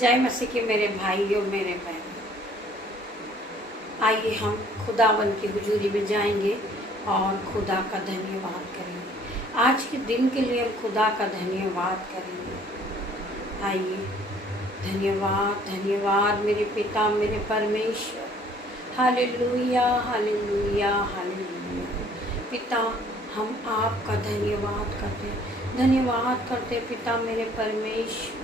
जय मसीह के मेरे भाइयों मेरे बहनों, आइए हम खुदावन की हुजूरी में जाएंगे और खुदा का धन्यवाद करेंगे। आज के दिन के लिए हम खुदा का धन्यवाद करेंगे। आइए, धन्यवाद धन्यवाद मेरे पिता मेरे परमेश्वर। Hallelujah hallelujah hallelujah. पिता, हम आपका धन्यवाद करते पिता मेरे परमेश्वर।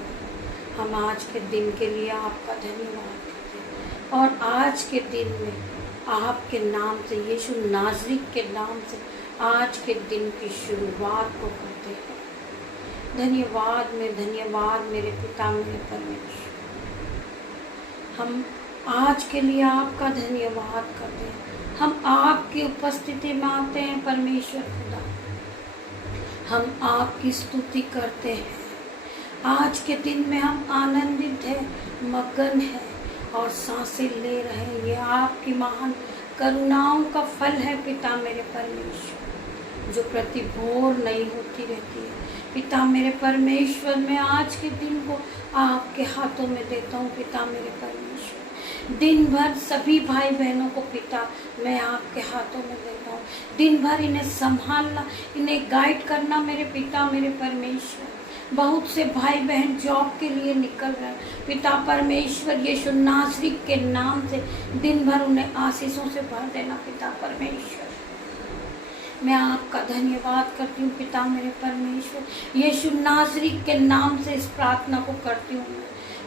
हम आज के दिन के लिए आपका धन्यवाद करते हैं और आज के दिन में आपके नाम से, यीशु नाज़री के नाम से आज के दिन की शुरुआत को करते हैं। धन्यवाद मेरे पिता मेरे परमेश्वर। हम आज के लिए आपका धन्यवाद करते हैं। हम आपकी उपस्थिति में आते हैं परमेश्वर खुदा। हम आपकी स्तुति करते हैं। आज के दिन में हम आनंदित हैं, मगन हैं और सांसें ले रहे हैं। ये आपकी महान करुणाओं का फल है पिता मेरे परमेश्वर, जो प्रति भोर नई होती रहती है। पिता मेरे परमेश्वर, मैं आज के दिन को आपके हाथों में देता हूँ पिता मेरे परमेश्वर। दिन भर सभी भाई बहनों को पिता मैं आपके हाथों में देता हूँ। दिन भर इन्हें संभालना, इन्हें गाइड करना मेरे पिता मेरे परमेश्वर। बहुत से भाई बहन जॉब के लिए निकल रहे हैं पिता परमेश्वर, यीशु नाज़री के नाम से दिन भर उन्हें आशीषों से भर देना पिता परमेश्वर। मैं आपका धन्यवाद करती हूँ पिता मेरे परमेश्वर। यीशु नाज़री के नाम से इस प्रार्थना को करती हूँ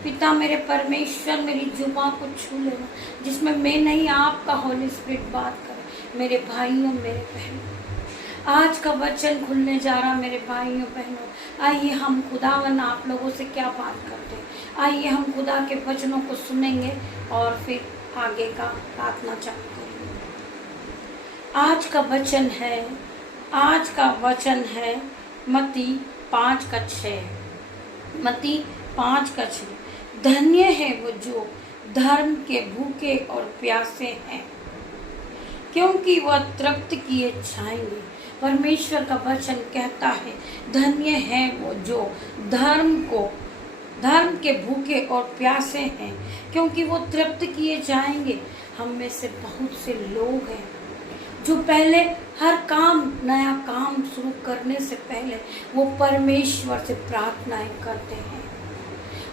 पिता मेरे परमेश्वर। मेरी जुबान को छू लेना, जिसमें मैं नहीं आपका होली स्पिरिट बात करे। मेरे भाइयों मेरे बहनों, आज का वचन खुलने जा रहा मेरे भाइयों बहनों। आइए हम खुदावन आप लोगों से क्या बात करते हैं। आइए हम खुदा के वचनों को सुनेंगे और फिर आगे का प्रार्थना चालू करेंगे। आज का वचन है मत्ती 5:6। मत्ती 5:6। धन्य है वो जो धर्म के भूखे और प्यासे हैं, क्योंकि वह तृप्त किए जाएंगे। परमेश्वर का वचन कहता है धन्य है वो जो धर्म के भूखे और प्यासे हैं, क्योंकि वो तृप्त किए जाएंगे। हम में से बहुत से लोग हैं जो पहले हर नया काम शुरू करने से पहले वो परमेश्वर से प्रार्थनाएं करते हैं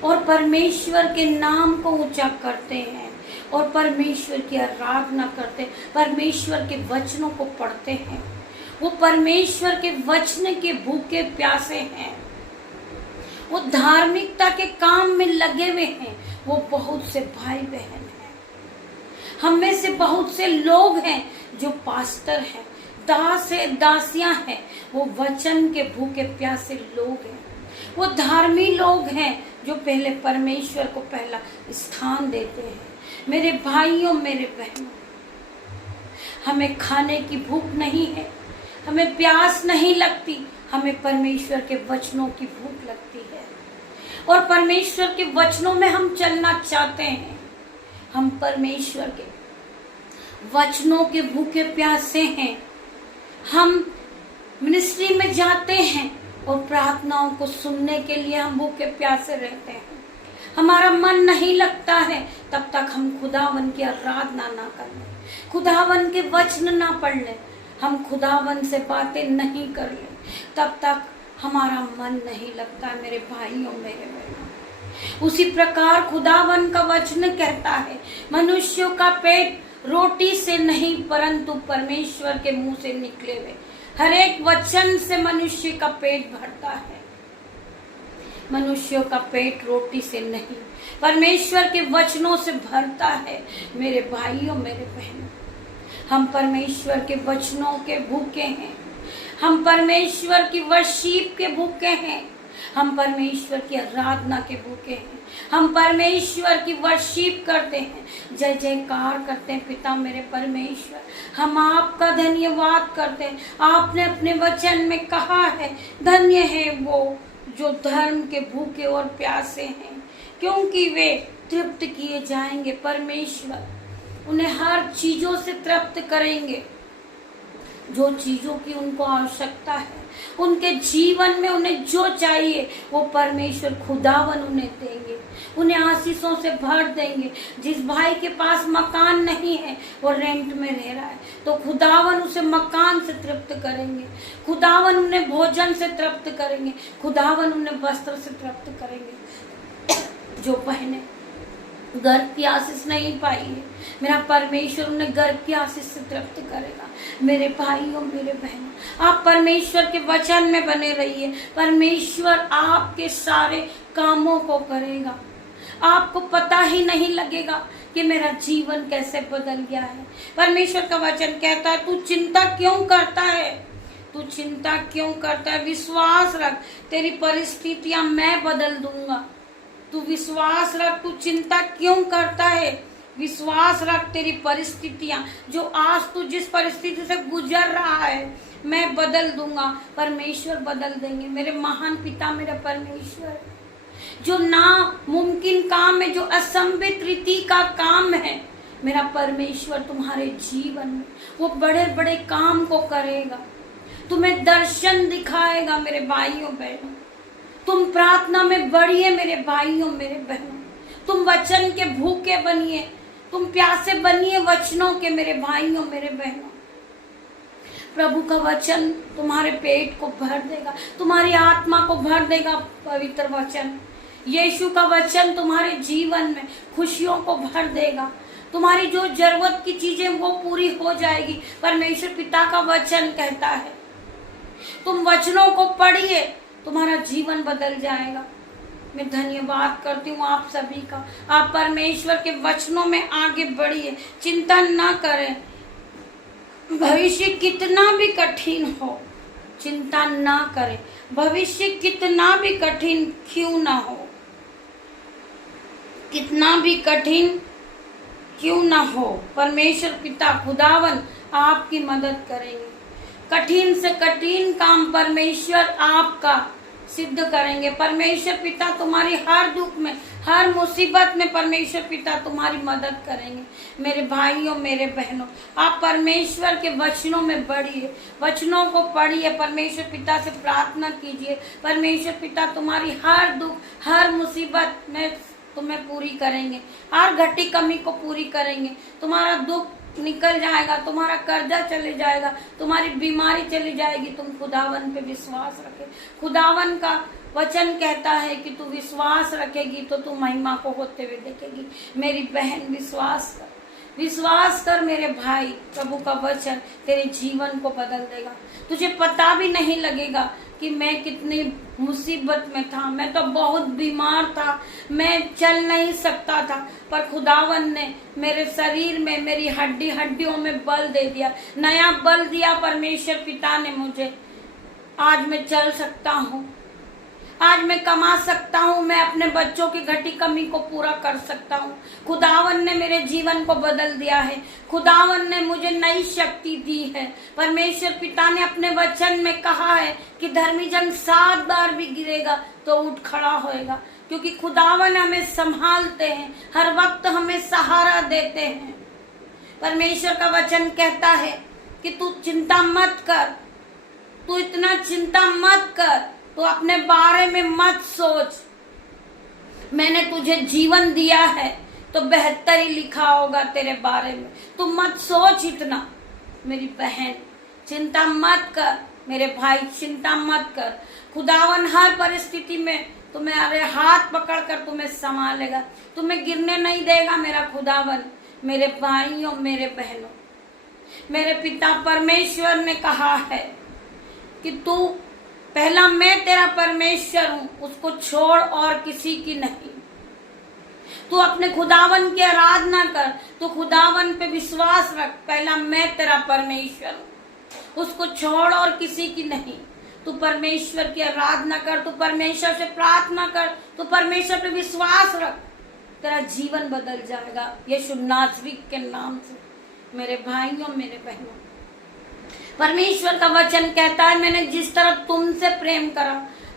और परमेश्वर के नाम को ऊंचा करते हैं और परमेश्वर की आराधना करते हैं, परमेश्वर के वचनों को पढ़ते हैं। वो परमेश्वर के वचन के भूखे प्यासे हैं। वो धार्मिकता के काम में लगे हुए हैं। वो बहुत से भाई बहन हैं। हम में से बहुत से लोग हैं जो पास्टर हैं, दास है, दासियां हैं। वो वचन के भूखे प्यासे लोग हैं। वो धार्मी लोग हैं जो पहले परमेश्वर को पहला स्थान देते हैं। मेरे भाइयों मेरे बहनों, हमें खाने की भूख नहीं है, हमें प्यास नहीं लगती, हमें परमेश्वर के वचनों की भूख लगती है और परमेश्वर के वचनों में हम चलना चाहते हैं। हम परमेश्वर के वचनों के भूखे प्यासे हैं। हम मिनिस्ट्री में जाते हैं और प्रार्थनाओं को सुनने के लिए हम भूखे प्यासे रहते हैं। हमारा मन नहीं लगता है तब तक हम खुदावन की आराधना ना कर लें, खुदावन के वचन ना पढ़ लें, हम खुदावन से बातें नहीं कर लें, तब तक हमारा मन नहीं लगता मेरे भाइयों मेरे बहनों। उसी प्रकार खुदावन का वचन कहता है मनुष्यों का पेट रोटी से नहीं परंतु परमेश्वर के मुंह से निकले हुए हर एक वचन से मनुष्य का पेट भरता है। मनुष्यों का पेट रोटी से नहीं परमेश्वर के वचनों से भरता है। मेरे भाइयों मेरे बहनों, हम परमेश्वर के वचनों के भूखे हैं। हम परमेश्वर की वर्शिप के भूखे हैं। हम परमेश्वर की आराधना के भूखे हैं। हम परमेश्वर की वर्शिप करते हैं, जय जयकार करते हैं पिता मेरे परमेश्वर। हम आपका धन्यवाद करते हैं। आपने अपने वचन में कहा है धन्य है वो जो धर्म के भूखे और प्यासे हैं, क्योंकि वे तृप्त किए जाएंगे। परमेश्वर उन्हें हर चीजों से तृप्त करेंगे, जो चीजों की उनको आवश्यकता है उनके जीवन में उन्हें जो चाहिए वो परमेश्वर खुदावन उन्हें देंगे, उन्हें आशीषों से भर देंगे। जिस भाई के पास मकान नहीं है, वो रेंट में रह रहा है, तो खुदावन उसे मकान से तृप्त करेंगे, खुदावन उन्हें भोजन से तृप्त करेंगे, खुदावन उन्हें वस्त्र से तृप्त करेंगे। जो बहनें गर्भ की आशीष नहीं पाई है, मेरा परमेश्वर उन्हें गर्भ की आशीष से तृप्त करेगा। मेरे भाइयों, मेरे बहनों, आप परमेश्वर के वचन में बने रहिए, परमेश्वर आपके सारे कामों को करेगा। आपको पता ही नहीं लगेगा कि मेरा जीवन कैसे बदल गया है। परमेश्वर का वचन कहता है, तू चिंता क्यों करता है, तू चिंता क्यों करता है, विश्वास रख, तेरी परिस्थितियां मैं बदल दूंगा। तू विश्वास रख, तू चिंता क्यों करता है, विश्वास रख, तेरी परिस्थितियां जो आज तू जिस परिस्थिति से गुजर रहा है मैं बदल दूंगा। परमेश्वर बदल देंगे। मेरे महान पिता मेरा परमेश्वर, जो नामुमकिन काम है, जो असंभव रीति का काम है, मेरा परमेश्वर तुम्हारे जीवन में वो बड़े बड़े काम को करेगा, तुम्हें दर्शन दिखाएगा। मेरे भाइयों बहनों, तुम प्रार्थना में बढ़िए मेरे भाइयों मेरे बहनों, तुम वचन के भूखे बनिए, तुम प्यासे बनिए वचनों के मेरे भाइयों मेरे बहनों। प्रभु का वचन तुम्हारे पेट को भर देगा, तुम्हारी आत्मा को भर देगा। पवित्र वचन यीशु का वचन तुम्हारे जीवन में खुशियों को भर देगा, तुम्हारी जो जरूरत की चीजें वो पूरी हो जाएगी। परमेश्वर पिता का वचन कहता है, तुम वचनों को पढ़िए, तुम्हारा जीवन बदल जाएगा। मैं धन्यवाद करती हूँ आप सभी का। आप परमेश्वर के वचनों में आगे बढ़िए, चिंता ना करें। भविष्य कितना भी कठिन हो, चिंता ना करें। भविष्य कितना भी कठिन क्यों ना हो, कितना भी कठिन क्यों ना हो, परमेश्वर पिता खुदावन आपकी मदद करेंगे। कठिन से कठिन काम परमेश्वर आपका सिद्ध करेंगे। परमेश्वर पिता तुम्हारी हर दुख में, हर मुसीबत में परमेश्वर पिता तुम्हारी मदद करेंगे। मेरे भाइयों मेरे बहनों, आप परमेश्वर के वचनों में बढ़िए, वचनों को पढ़िए, परमेश्वर पिता से प्रार्थना कीजिए। परमेश्वर पिता तुम्हारी हर दुख, हर मुसीबत में तुम्हें पूरी करेंगे, हर घटी कमी को पूरी करेंगे। तुम्हारा दुख निकल जाएगा, तुम्हारा कर्जा चले जाएगा, तुम्हारी बीमारी चली जाएगी। तुम खुदावन पे विश्वास रखे। खुदावन का वचन कहता है कि तू विश्वास रखेगी तो तू महिमा को होते हुए देखेगी। मेरी बहन विश्वास कर, विश्वास कर मेरे भाई, प्रभु का वचन तेरे जीवन को बदल देगा। तुझे पता भी नहीं लगेगा कि मैं कितनी मुसीबत में था, मैं तो बहुत बीमार था, मैं चल नहीं सकता था, पर खुदावन ने मेरे शरीर में, मेरी हड्डियों में बल दे दिया, नया बल दिया परमेश्वर पिता ने मुझे। आज मैं चल सकता हूँ, आज मैं कमा सकता हूँ, मैं अपने बच्चों की घटी कमी को पूरा कर सकता हूँ। खुदावन ने मेरे जीवन को बदल दिया है, खुदावन ने मुझे नई शक्ति दी है। परमेश्वर पिता ने अपने वचन में कहा है कि धर्मी जन 7 बार भी गिरेगा तो उठ खड़ा होएगा, क्योंकि खुदावन हमें संभालते हैं, हर वक्त हमें सहारा देते हैं। परमेश्वर का वचन कहता है कि तू चिंता मत कर, तू इतना चिंता मत कर, तो अपने बारे में मत सोच। मैंने तुझे जीवन दिया है तो बेहतर ही लिखा होगा तेरे बारे में, तू मत सोच इतना। मेरी बहन चिंता मत कर, मेरे भाई चिंता मत कर। खुदावन हर परिस्थिति में तुम्हारे हाथ पकड़कर तुम्हें संभालेगा, तुम्हें गिरने नहीं देगा मेरा खुदावन। मेरे भाइयों मेरे बहनों, मेरे पिता परमेश्वर ने कहा है कि तू पहला मैं तेरा परमेश्वर हूं, उसको छोड़ और किसी की नहीं। तू अपने खुदावन की आराधना कर, तू खुदावन पे विश्वास रख। पहला मैं तेरा परमेश्वर हूं, उसको छोड़ और किसी की नहीं। तू परमेश्वर की आराधना कर, तू परमेश्वर से प्रार्थना कर, तू परमेश्वर पे विश्वास रख, तेरा जीवन बदल जाएगा यीशु नासरी के नाम से। मेरे भाइयों मेरे बहनों, परमेश्वर का वचन कहता है, मैंने जिस तरह तुमसे प्रेम करा,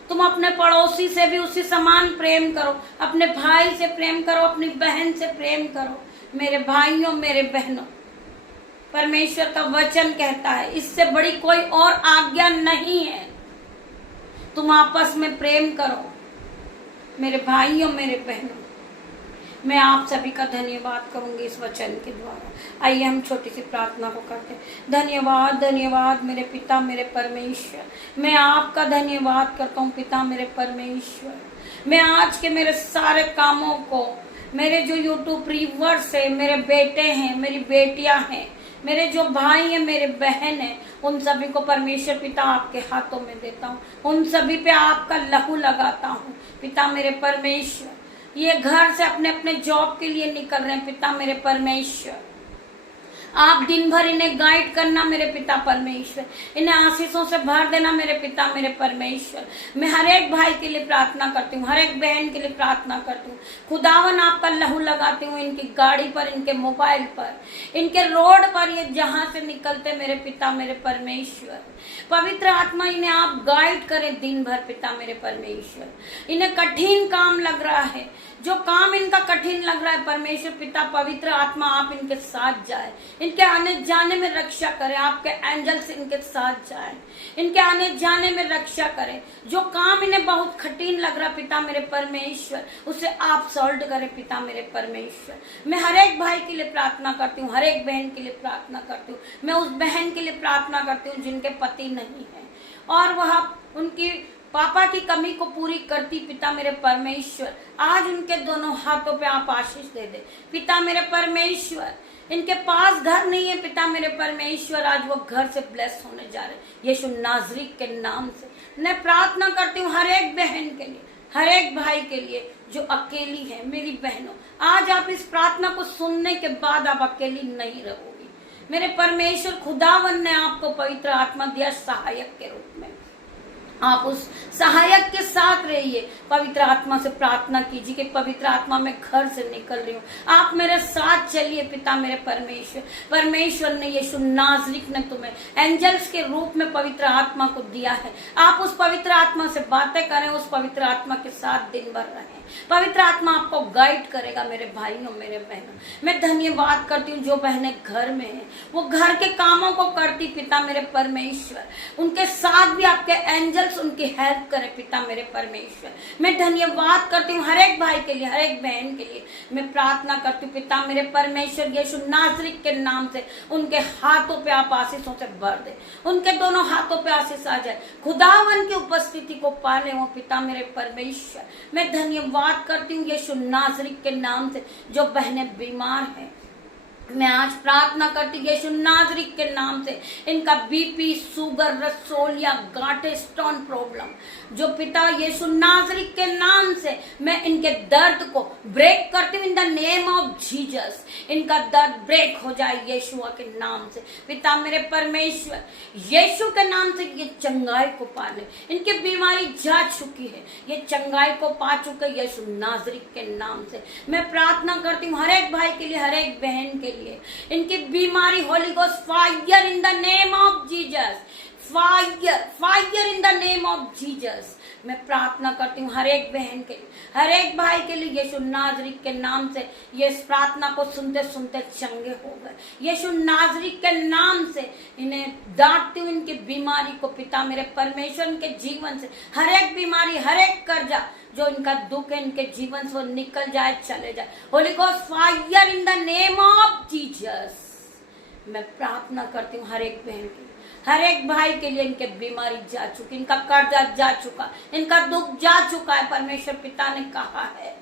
तुम अपने पड़ोसी से भी उसी समान प्रेम करो, अपने भाई से प्रेम करो, अपनी बहन से प्रेम करो। मेरे भाइयों मेरे बहनों, परमेश्वर का वचन कहता है, इससे बड़ी कोई और आज्ञा नहीं है। तुम आपस में प्रेम करो मेरे भाइयों मेरे बहनों। मैं आप सभी का धन्यवाद करूंगी इस वचन के द्वारा। आइए हम छोटी सी प्रार्थना को करते हैं। धन्यवाद धन्यवाद मेरे पिता मेरे परमेश्वर, मैं आपका धन्यवाद करता हूँ पिता मेरे परमेश्वर। मैं आज के मेरे सारे कामों को, मेरे जो यूट्यूब व्यूअर्स है, मेरे बेटे हैं, मेरी बेटियां हैं, मेरे जो भाई हैं, मेरे बहन हैं, उन सभी को परमेश्वर पिता आपके हाथों में देता हूँ। उन सभी पे आपका लहू लगाता हूँ पिता मेरे परमेश्वर। ये घर से अपने अपने जॉब के लिए निकल रहे हैं पिता मेरे परमेश्वर। आप दिन भर इन्हें गाइड करना मेरे पिता परमेश्वर, इन्हें आशीषों से भर देना मेरे पिता मेरे परमेश्वर। मैं हर एक भाई के लिए प्रार्थना करती हूँ, हर एक बहन के लिए प्रार्थना करती हूँ। खुदावन आपका लहू लगाती हूँ इनकी गाड़ी पर, इनके मोबाइल पर, इनके रोड पर, ये जहां से निकलते मेरे पिता मेरे परमेश्वर। पवित्र आत्मा इन्हें आप गाइड करें दिन भर पिता मेरे परमेश्वर। इन्हें कठिन काम लग रहा है, जो काम इनका कठिन लग रहा है परमेश्वर पिता पवित्र आत्मा आप इनके साथ जाए, इनके आने जाने में रक्षा करें। आपके एंजल्स इनके साथ जाए, इनके आने जाने में रक्षा करें। जो काम इन्हें बहुत कठिन लग रहा पिता मेरे परमेश्वर, उसे आप सॉल्व करें पिता मेरे परमेश्वर। मैं हर एक भाई के लिए प्रार्थना करती हूँ, हर एक बहन के लिए प्रार्थना करती हूँ। मैं उस बहन के लिए प्रार्थना करती हूँ जिनके पति नहीं है और वह उनकी पापा की कमी को पूरी करती पिता मेरे परमेश्वर। आज उनके दोनों हाथों पे आप आशीष दे दे पिता मेरे परमेश्वर। इनके पास घर नहीं है पिता मेरे परमेश्वर, आज वो घर से ब्लेस होने जा रहे यीशु नाजरी के नाम से। मैं प्रार्थना करती हूँ हर एक बहन के लिए, हर एक भाई के लिए जो अकेली है। मेरी बहनों, आज आप इस प्रार्थना को सुनने के बाद आप अकेली नहीं रहोगी। मेरे परमेश्वर खुदावन ने आपको पवित्र आत्मा दिया सहायक के रूप में, आप उस सहायक के साथ रहिए। पवित्र आत्मा से प्रार्थना कीजिए कि पवित्र आत्मा मैं घर से निकल रही हूँ, आप मेरे साथ चलिए पिता मेरे परमेश्वर। परमेश्वर ने यीशु नाज़री ने तुम्हें एंजल्स के रूप में पवित्र आत्मा को दिया है। आप उस पवित्र आत्मा से बातें करें, उस पवित्र आत्मा के साथ दिन भर रहें। पवित्र आत्मा आपको गाइड करेगा मेरे भाइयों मेरे बहनों। मैं धन्यवाद करती हूँ जो बहनें घर में हैं, वो घर के कामों को करती पिता मेरे परमेश्वर। उनके साथ भी आपके एंजल्स उनकी हेल्प करें पिता मेरे परमेश्वर। मैं धन्यवाद करती हूँ हर एक भाई के लिए, हर एक बहन के लिए। मैं प्रार्थना करती हूँ पिता मेरे परमेश्वर यीशु नाज़री के नाम से उनके हाथों पे आप आशीषों से भर दे, उनके दोनों हाथों पे आशीष आ जाए। खुदावन की उपस्थिति को पाले वो पिता मेरे परमेश्वर। मैं धन्यवाद करती हूँ यीशु नाज़री के नाम से जो बहनें बीमार हैं, मैं आज प्रार्थना करती हूँ यीशु नाज़री के नाम से इनका बीपी, शुगर, रसोलिया, गांठे, स्टोन प्रॉब्लम, जो पिता यीशु नाज़री के नाम से मैं इनके दर्द को ब्रेक करती हूँ in the name of Jesus. इनका दर्द ब्रेक हो जाए यीशुआ के नाम से पिता मेरे परमेश्वर। यीशु के नाम से ये चंगाई को पाले, इनकी बीमारी जा चुकी है, ये चंगाई को पा चुके यीशु नाज़री के नाम से। मैं प्रार्थना करती हूँ हर एक भाई के लिए, हर एक बहन के लिए, इनकी बीमारी Holi ghost fire in the name of Jesus, fire fire in the name of Jesus. मैं प्रार्थना करती हूँ हर एक बहन के लिए, हर एक भाई के लिए यीशु नाज़री के नाम से। ये इस प्रार्थना को सुनते सुनते चंगे हो गए यीशु नाज़री के नाम से। इन्हें डांटती हूँ इनकी बीमारी को पिता मेरे परमेश्वर। इनके जीवन से हर एक बीमारी, हर एक कर्जा जो इनका दुख है इनके जीवन से वो निकल जाए, चले जाए। Holi ghost fire in the name of Jesus. मैं प्रार्थना करती हूँ हर एक बहन के लिए, हर एक भाई के लिए। इनके बीमारी जा चुकी, इनका कर्जा जा चुका, इनका दुख जा चुका है। परमेश्वर पिता ने कहा है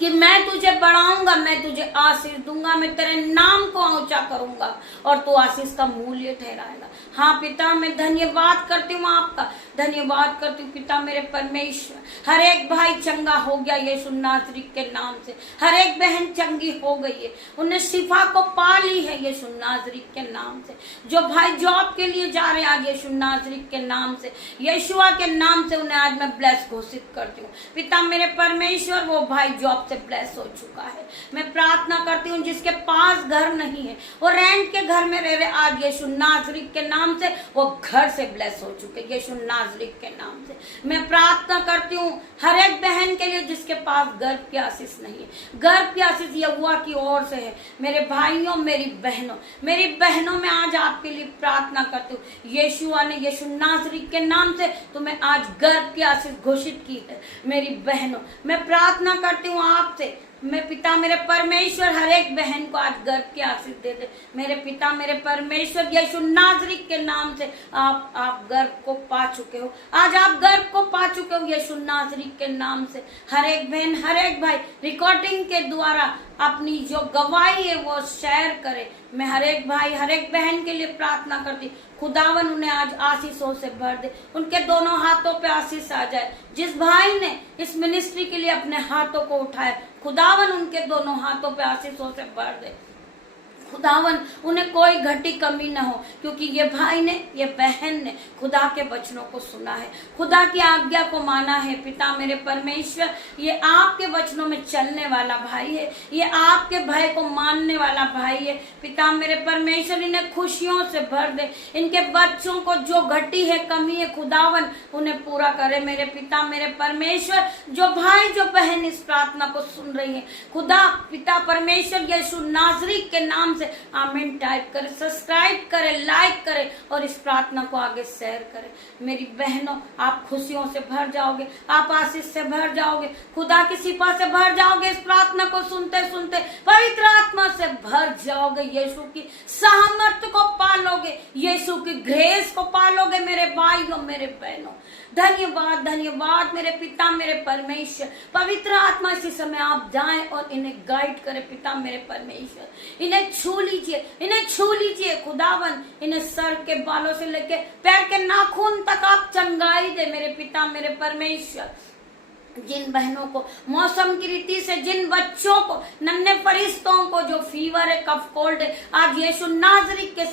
कि मैं तुझे बढ़ाऊंगा, मैं तुझे आशीष दूंगा, मैं तेरे नाम को ऊंचा करूंगा और तू आशीष का मूल्य ठहराएगा। हाँ पिता, मैं धन्यवाद करती हूँ आपका, धन्यवाद करती हूँ पिता मेरे परमेश्वर। हर एक भाई चंगा हो गया यीशु नाज़री के नाम से, हर एक बहन चंगी हो गई है, उन्हें शिफा को पा ली है यीशु नाज़री के नाम से। जो भाई जॉब के लिए जा रहे हैं आज यीशु नाज़री के नाम से, यीशुआ के नाम से उन्हें आज मैं ब्लेस घोषित करती हूँ पिता मेरे परमेश्वर। वो भाई जॉब से ब्लेस हो चुका है। मैं प्रार्थना करती हूँ जिसके पास घर नहीं है, वो रेंट के घर में रह रहे, आज यीशु नाज़री के नाम से वो घर से ब्लेस हो चुके यीशु नाज़री के नाम से। मैं प्रार्थना करती हूँ हर एक बहन के लिए जिसके पास गर्भ की आशीष नहीं है, गर्भ की आशीष यहोवा की ओर से है। मेरे भाइयों, मेरी बहनों में आज आपके लिए प्रार्थना करती हूँ। यीशुआ ने यीशु नासरी के नाम से तुम्हें आज गर्भ की आशीष घोषित की है। मेरी बहनों, मैं प्रार्थना करती हूँ आपसे, मैं पिता मेरे परमेश्वर हर एक बहन को आज गर्भ की आशीष दे दे। मेरे पिता मेरे परमेश्वर यीशु नासरी के नाम से आप गर्भ को पा चुके हो, आज आप गर्भ को पा चुके हो यीशु नासरी के नाम से। हर एक बहन, हर एक भाई रिकॉर्डिंग के द्वारा अपनी जो गवाही है वो शेयर करे। मैं हर एक भाई, हर एक बहन के लिए प्रार्थना करती, खुदावन उन्हें आज आशीषों से भर दे, उनके दोनों हाथों पे आशीष आ जाए। जिस भाई ने इस मिनिस्ट्री के लिए अपने हाथों को उठाया, खुदावन उनके दोनों हाथों पे आशीषों से भर दे। खुदावन उन्हें कोई घटी कमी न हो, क्योंकि ये भाई ने, ये बहन ने खुदा के वचनों को सुना है, खुदा की आज्ञा को माना है। पिता मेरे परमेश्वर, ये आपके वचनों में चलने वाला भाई है, ये आपके भय को मानने वाला भाई है। पिता मेरे परमेश्वर इन्हें खुशियों से भर दे, इनके बच्चों को जो घटी है, कमी है, खुदावन उन्हें पूरा करे। मेरे पिता मेरे परमेश्वर, जो भाई जो बहन इस प्रार्थना को सुन रही है, खुदा पिता परमेश्वर यीशु नासरी के नाम से आमीन टाइप करे, सब्सक्राइब करे, लाइक करे और इस प्रार्थना को आगे शेयर करे। मेरी बहनों, आप खुशियों से भर जाओगे, आप आशीष से भर जाओगे, खुदा की सिफा से भर जाओगे। इस प्रार्थना को सुनते सुनते पवित्र आत्मा से भर जाओगे, यीशु की सामर्थ्य को पालोगे, यीशु की ग्रेस को पालोगे। मेरे भाइयों, मेरे बहनों, धन्यवाद, धन्यवाद मेरे पिता मेरे परमेश्वर। पवित्र आत्मा इसी समय आप जाएं और इन्हें गाइड करें। पिता मेरे परमेश्वर, इन्हें छू लीजिए, इन्हें छू लीजिए खुदावन, इन्हें सर के बालों से लेके पैर के नाखून तक आप चंगाई दे। मेरे पिता मेरे परमेश्वर, जिन बहनों को मौसम की रीति से, जिन बच्चों को, नन्हे फरिश्तों को जो फीवर है, कफ कोल्ड है, आज यीशु नासरी के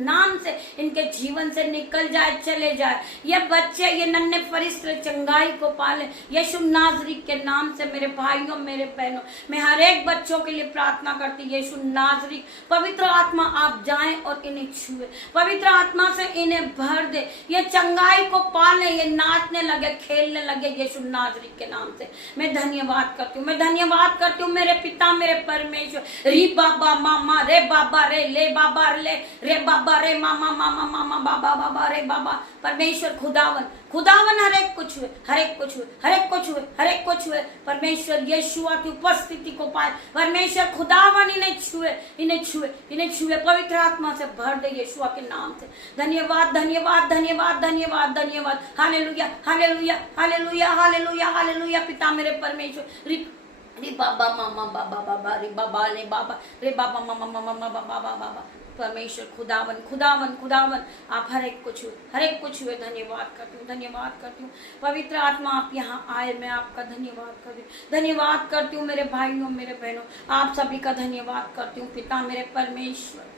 नाम से इनके जीवन से निकल जाए, चले जाए। ये बच्चे, ये नन्हे फरिश्ते चंगाई को पाले यीशु नासरी के नाम से। मेरे भाइयों, मेरे बहनों, मैं हर एक बच्चों के लिए प्रार्थना करती, यीशु नासरी पवित्र आत्मा आप जाएं और इन्हें छुए, पवित्र आत्मा से इन्हें भर दे, ये चंगाई को पाले, ये नाचने लगे, खेलने लगे यीशु नासरी के नाम से। मैं धन्यवाद करती हूँ, मैं धन्यवाद करती हूँ मेरे पिता मेरे परमेश्वर। री बाबा मामा रे बाबा रे ले बाबा रे बाबा रे मामा मामा मामा बाबा बाबा रे बाबा। परमेश्वर खुदावन, खुदावन हर एक कुछ हुए, हर एक कुछ हुए, हर एक कुछ हुए, हर एक कुछ हुए। परमेश्वर यीशुआ की उपस्थिति को पाए। परमेश्वर खुदावन इन्हें छुए, इन्हें छुए, इन्हें छुए, पवित्र आत्मा से भर दे यीशुआ के नाम से। धन्यवाद, धन्यवाद, धन्यवाद, धन्यवाद, धन्यवाद। Hallelujah, hallelujah, hallelujah, hallelujah, hallelujah. पिता मेरे परमेश्वर, रे बाबा मामा बाबा बाबा रे बाबा ले बाबा रे बाबा मामा मामा बाबा बाबा बाबा। परमेश्वर खुदावन, खुदावन, खुदावन आप हर एक कुछ हुए, हर एक कुछ हुए। धन्यवाद करती हूँ, धन्यवाद करती हूँ। पवित्र आत्मा आप यहाँ आए, मैं आपका धन्यवाद करती हूँ, धन्यवाद करती हूँ। मेरे भाइयों, मेरे बहनों, आप सभी का धन्यवाद करती हूँ। पिता मेरे परमेश्वर,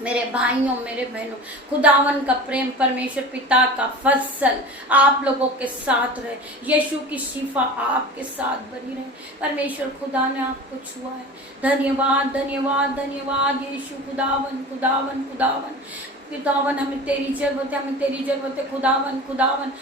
मेरे भाइयों, मेरे बहनों, खुदावन का प्रेम, परमेश्वर पिता का फसल आप लोगों के साथ रहे। यीशु की शिफा आपके साथ बनी रहे। परमेश्वर खुदा ने आपको छुआ है। धन्यवाद, धन्यवाद, धन्यवाद यीशु। खुदावन, खुदावन, खुदावन, खुदावन, हमें तेरी जरूरत है, हमें तेरी जरूरत है। खुदावन, खुदावन,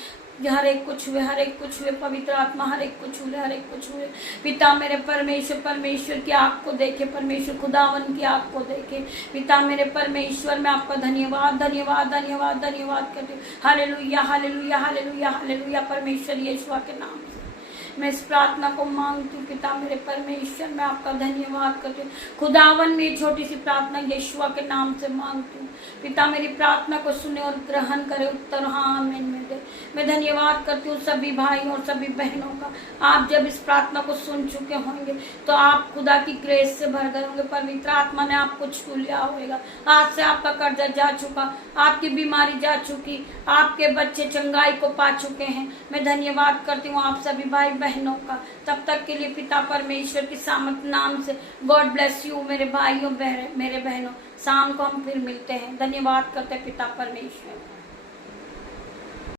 हर एक कुछ हुए, हर एक कुछ हुए। पवित्र आत्मा हर एक कुछ हुए, हर एक कुछ हुए। पिता मेरे परमेश्वर, परमेश्वर की आँख को देखे, परमेश्वर खुदावन की आँख को देखे। पिता मेरे परमेश्वर, मैं आपका धन्यवाद, धन्यवाद, धन्यवाद, धन्यवाद करती हूँ। Hallelujah, hallelujah, hallelujah, hallelujah. परमेश्वर यीशुआ के नाम से मैं इस प्रार्थना को मांगती हूँ। पिता मेरे परमेश्वर, मैं आपका धन्यवाद करती हूँ। खुदावन में छोटी सी प्रार्थना यीशुआ के नाम से मांगती हूँ। पिता मेरी प्रार्थना को सुने और ग्रहण करे, उत्तर हाँ आमीन में दे। मैं धन्यवाद करती हूँ सभी भाइयों और सभी बहनों का। आप जब इस प्रार्थना को सुन चुके होंगे तो आप खुदा की ग्रेस से भर गए होंगे। पवित्र आत्मा ने आपको छू लिया होगा। आज से आपका कर्जा जा चुका, आपकी बीमारी जा चुकी, आपके बच्चे चंगाई को पा चुके हैं। मैं धन्यवाद करती हूँ आप सभी भाई बहनों का। तब तक के लिए पिता परमेश्वर की सामर्थ नाम से गॉड ब्लेस यू मेरे भाइयों, मेरे बहनों। शाम को हम फिर मिलते हैं। धन्यवाद करते पिता परमेश्वर।